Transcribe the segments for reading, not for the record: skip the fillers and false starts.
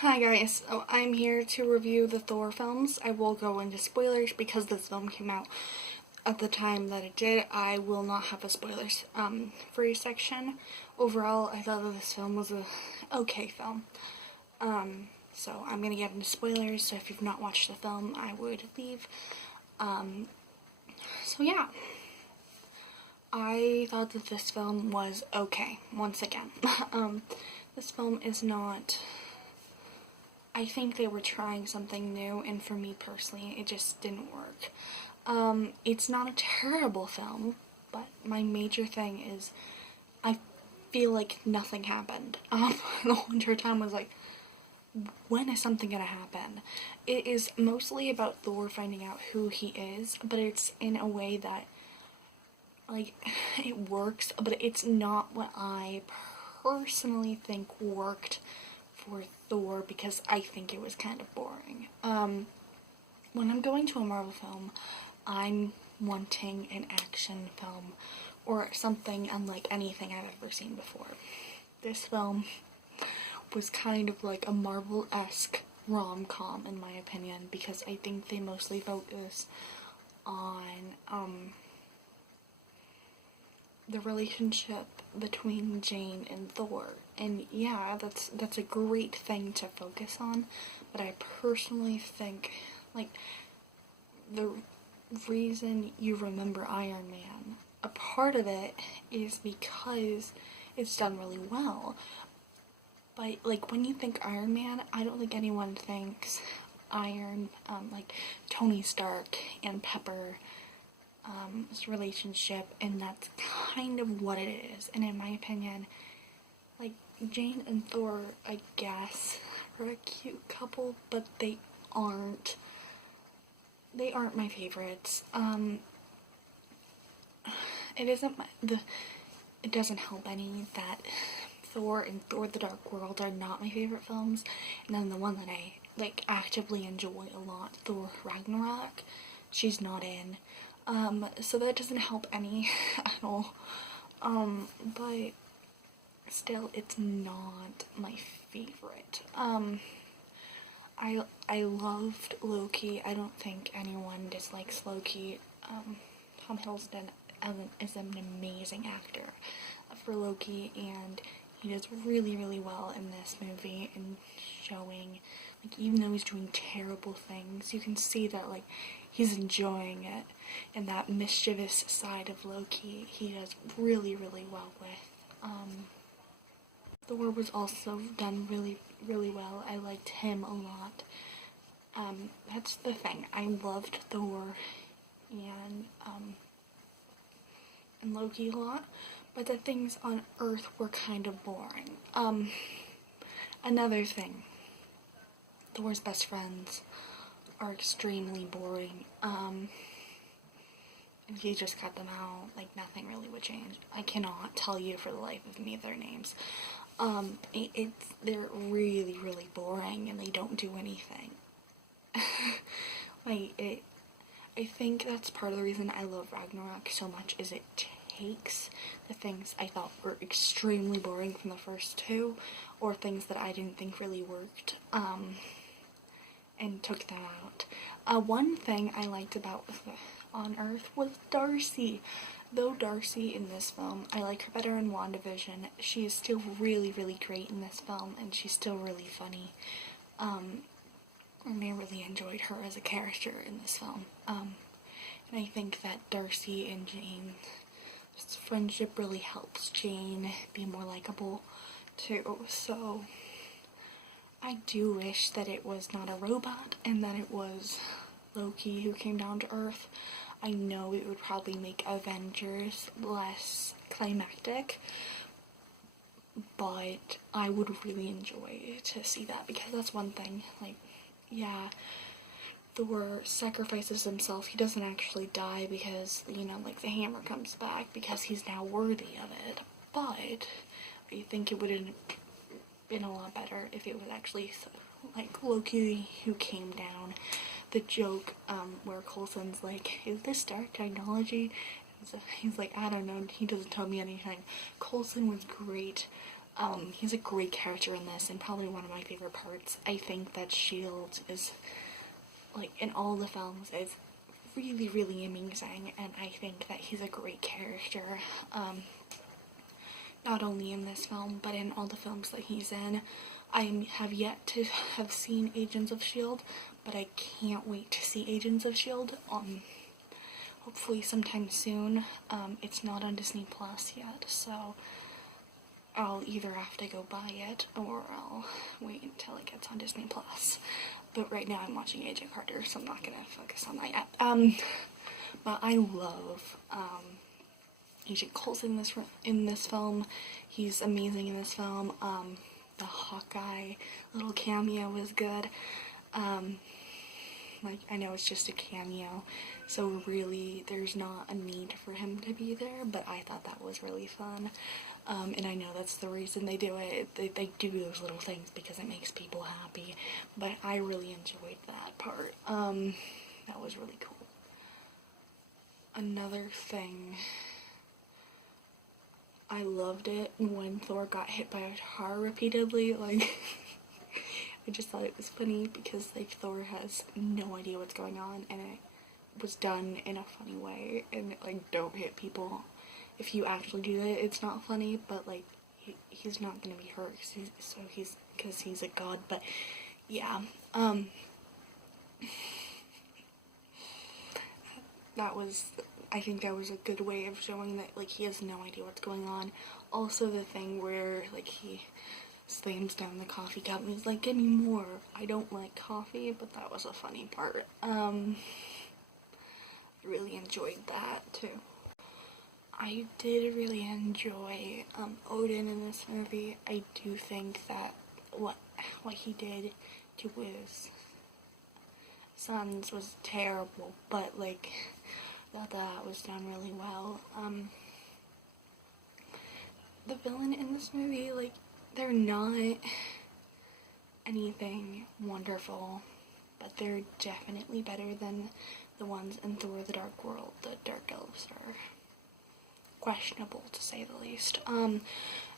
Hi guys, so I'm here to review the Thor films. I will go into spoilers because this film came out at the time that it did. I will not have a spoilers free section. Overall, I thought that this film was a okay film. So I'm gonna get into spoilers, so if you've not watched the film, I would leave. So yeah, I thought that this film was okay, once again. This film is not... I think they were trying something new, and for me personally, it just didn't work. It's not a terrible film, but my major thing is I feel like nothing happened. The whole entire time was like, when is something gonna happen? It is mostly about Thor finding out who he is, but it's in a way that, like, it works, but it's not what I personally think worked for Thor, because I think it was kind of boring. When I'm going to a Marvel film, I'm wanting an action film or something unlike anything I've ever seen before. This film was kind of like a Marvel-esque rom-com in my opinion, because I think they mostly focus on the relationship between Jane and Thor. And yeah, that's a great thing to focus on, but I personally think, like, the reason you remember Iron Man, a part of it is because it's done really well. But, like, when you think Iron Man, I don't think anyone thinks like Tony Stark and Pepper relationship, and that's kind of what it is. And in my opinion, like, Jane and Thor, I guess, are a cute couple, but they aren't my favorites. It doesn't help any that Thor and Thor the Dark World are not my favorite films, and then the one that I like actively enjoy a lot, Thor Ragnarok, she's not in. So that doesn't help any at all. But still, it's not my favorite. I loved Loki. I don't think anyone dislikes Loki. Tom Hiddleston is an amazing actor for Loki, and he does really, really well in this movie, and showing, like, even though he's doing terrible things, you can see that, like, he's enjoying it, and that mischievous side of Loki he does really, really well with. Thor was also done really, really well. I liked him a lot. That's the thing. I loved Thor and Loki a lot, but the things on Earth were kind of boring. Another thing. Thor's best friends are extremely boring. If you just cut them out, like, nothing really would change. I cannot tell you for the life of me their names. They're really, really boring, and they don't do anything. I think that's part of the reason I love Ragnarok so much, is it takes the things I thought were extremely boring from the first two, or things that I didn't think really worked, and took them out. One thing I liked about On Earth was Darcy. Though Darcy in this film, I like her better in WandaVision, she is still really, really great in this film, and she's still really funny. And I really enjoyed her as a character in this film. And I think that Darcy and Jane's friendship really helps Jane be more likable too. So I do wish that it was not a robot and that it was Loki who came down to Earth. I know it would probably make Avengers less climactic, but I would really enjoy to see that, because that's one thing. Like, yeah, Thor sacrifices himself. He doesn't actually die because, you know, like, the hammer comes back because he's now worthy of it, but I think it would have been a lot better if it was actually, like, Loki who came down. The joke where Coulson's like, is this dark technology? And so he's like, I don't know, he doesn't tell me anything. Coulson was great. He's a great character in this, and probably one of my favorite parts. I think that S.H.I.E.L.D. is, like, in all the films, is really, really amazing, and I think that he's a great character, not only in this film, but in all the films that he's in. I have yet to have seen Agents of S.H.I.E.L.D., but I can't wait to see Agents of S.H.I.E.L.D., hopefully sometime soon. It's not on Disney Plus yet, so I'll either have to go buy it or I'll wait until it gets on Disney Plus. But right now I'm watching Agent Carter, so I'm not gonna focus on that yet. But I love Agent Coulson in this film. He's amazing in this film. The Hawkeye little cameo was good. Like, I know it's just a cameo, so really there's not a need for him to be there, but I thought that was really fun. And I know that's the reason they do it. They do those little things because it makes people happy, but I really enjoyed that part. That was really cool. Another thing, I loved it when Thor got hit by a car repeatedly. Like, I just thought it was funny because, like, Thor has no idea what's going on, and it was done in a funny way. And, like, don't hit people. If you actually do it, it's not funny, but, like, he's not gonna be hurt because he's a god. But yeah, I think that was a good way of showing that, like, he has no idea what's going on. Also, the thing where, like, he slams down the coffee cup and he's like, give me more. I don't like coffee, but that was a funny part. I really enjoyed that too. I did really enjoy Odin in this movie. I do think that what he did to his sons was terrible, but, like, that was done really well. The villain in this movie, like, they're not anything wonderful, but they're definitely better than the ones in Thor: The Dark World. The Dark Elves are questionable, to say the least.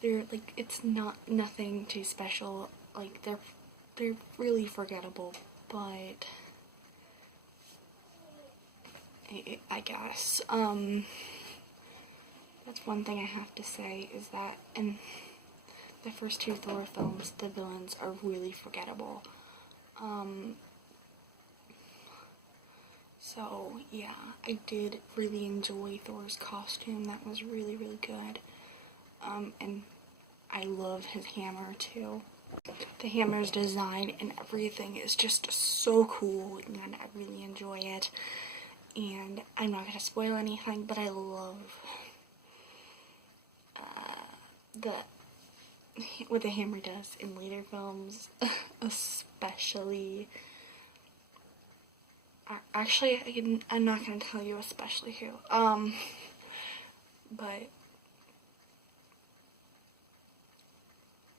They're, like, it's nothing too special. Like, they're really forgettable, but I guess, that's one thing I have to say, is that in the first two Thor films, the villains are really forgettable. So yeah, I did really enjoy Thor's costume. That was really, really good. And I love his hammer too. The hammer's design and everything is just so cool, and I really enjoy it. And I'm not gonna spoil anything, but I love what the hammer does in later films, especially. Actually, I'm not gonna tell you especially who. But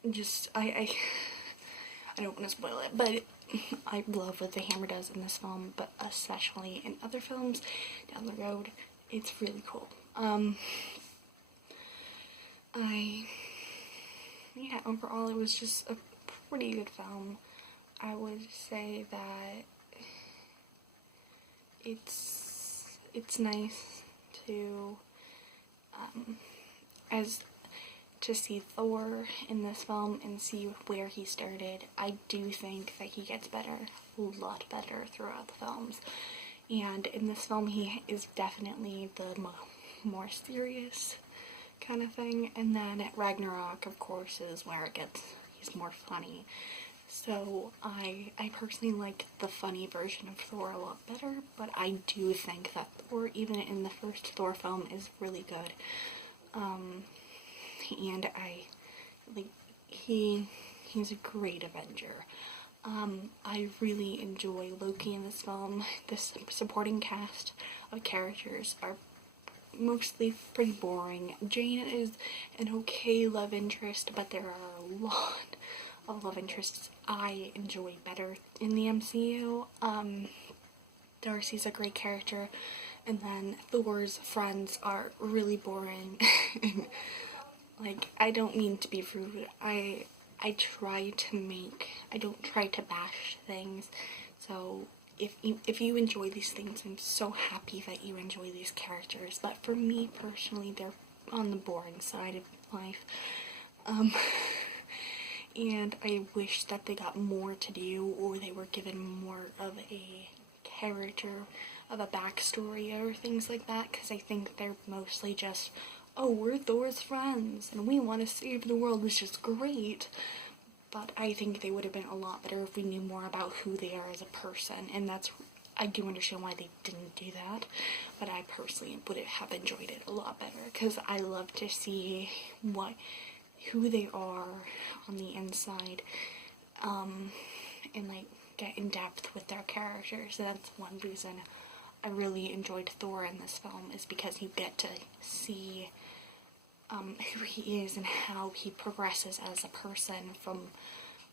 just I don't want to spoil it, but I love what the hammer does in this film, but especially in other films down the road. It's really cool. Yeah, overall it was just a pretty good film. I would say that it's nice to to see Thor in this film and see where he started. I do think that he gets better, a lot better throughout the films. And in this film, he is definitely the more serious kind of thing. And then at Ragnarok, of course, is where he's more funny. So I personally like the funny version of Thor a lot better, but I do think that Thor, even in the first Thor film, is really good. And he's a great Avenger. I really enjoy Loki in this film. The supporting cast of characters are mostly pretty boring. Jane is an okay love interest, but there are a lot of love interests I enjoy better in the MCU. Darcy's a great character, and then Thor's friends are really boring. like, I don't mean to be rude. I don't try to bash things. So if you enjoy these things, I'm so happy that you enjoy these characters. But for me personally, they're on the boring side of life. And I wish that they got more to do, or they were given more of a character, of a backstory, or things like that, because I think they're mostly just, oh, we're Thor's friends, and we want to save the world, which is great. But I think they would have been a lot better if we knew more about who they are as a person, and I do understand why they didn't do that, but I personally would have enjoyed it a lot better, because I love to see who they are on the inside, and like get in depth with their characters. So that's one reason I really enjoyed Thor in this film, is because you get to see who he is and how he progresses as a person, from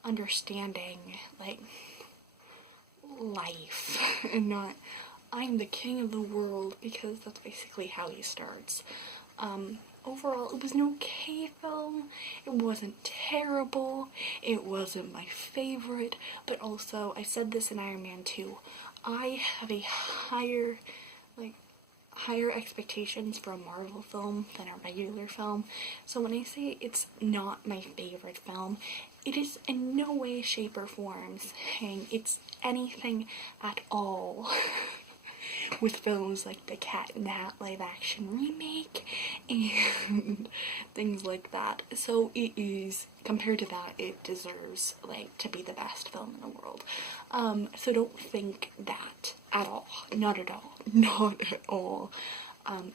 understanding like life and not I'm the king of the world, because that's basically how he starts. Overall, it was an okay film. It wasn't terrible. It wasn't my favorite. But also, I said this in Iron Man 2, I have a higher expectations for a Marvel film than a regular film. So when I say it's not my favorite film, it is in no way, shape, or form saying it's anything at all with films like the Cat in the Hat live action remake and things like that. So it is, compared to that, it deserves like to be the best film in the world. So don't think that at all. Not at all. Not at all.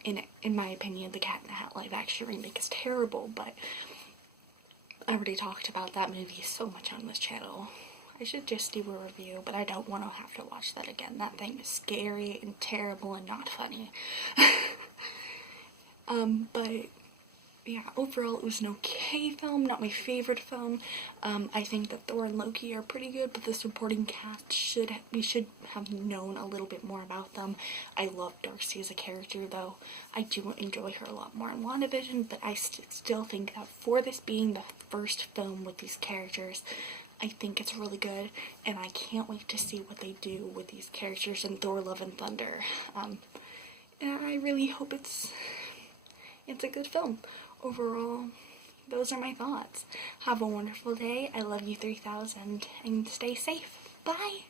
In my opinion, the Cat in the Hat live action remake is terrible, but I already talked about that movie so much on this channel. I should just do a review, but I don't want to have to watch that again. That thing is scary and terrible and not funny. But yeah, overall it was an okay film, not my favorite film. I think that Thor and Loki are pretty good, but the supporting cast we should have known a little bit more about them. I love Darcy as a character, though. I do enjoy her a lot more in WandaVision, but I still think that for this being the first film with these characters, I think it's really good, and I can't wait to see what they do with these characters in Thor: Love and Thunder. And I really hope it's a good film. Overall, those are my thoughts. Have a wonderful day. I love you 3000, and stay safe. Bye!